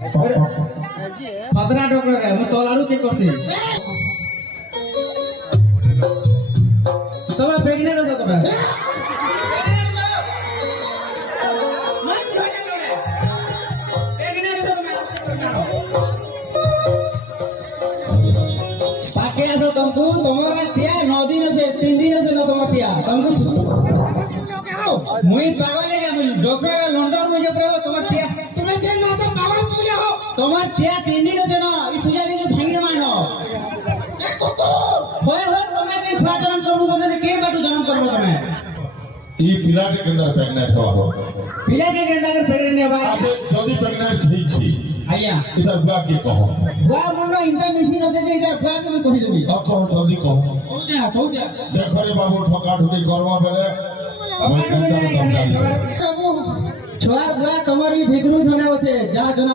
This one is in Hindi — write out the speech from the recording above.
खतरा डॉक्टर है मैं तोलारू चेक करसी तबे प्रेग्नेंट हो तबे पाके आसो तुमको तुम्हारा टिया 9 दिन से 3 दिन से न तुम्हारा टिया तुमको मुई पागल है क्या मुई डॉक्टर लंदन में जो प्रभु तुम्हारा टिया तुम्हें जे न तो पागल बोले हो तुम्हारा टिया 3 दिन से न इस सुजा के भाई के मानो ए कुत्तो होय हो तुम्हें जे छुआ जन्म करबो बोले के बाटू जन्म करबो तुम्हें ई पिला के अंदर प्रेग्नेंट हो पिला के अंदर प्रेग्नेंट है भाई अब जल्दी प्रेग्नेंट थी छी आया इधर बुआ के कहो बुआ मुंडो इंटा मिसिन होते जे इधर बुआ के भी कहि देबी अब कहो जल्दी कहो कहू जा देखो रे बाबू ठोका ठोकी करवा बेले छोआ बुआ तुम्हारी भिगरू होने होते जा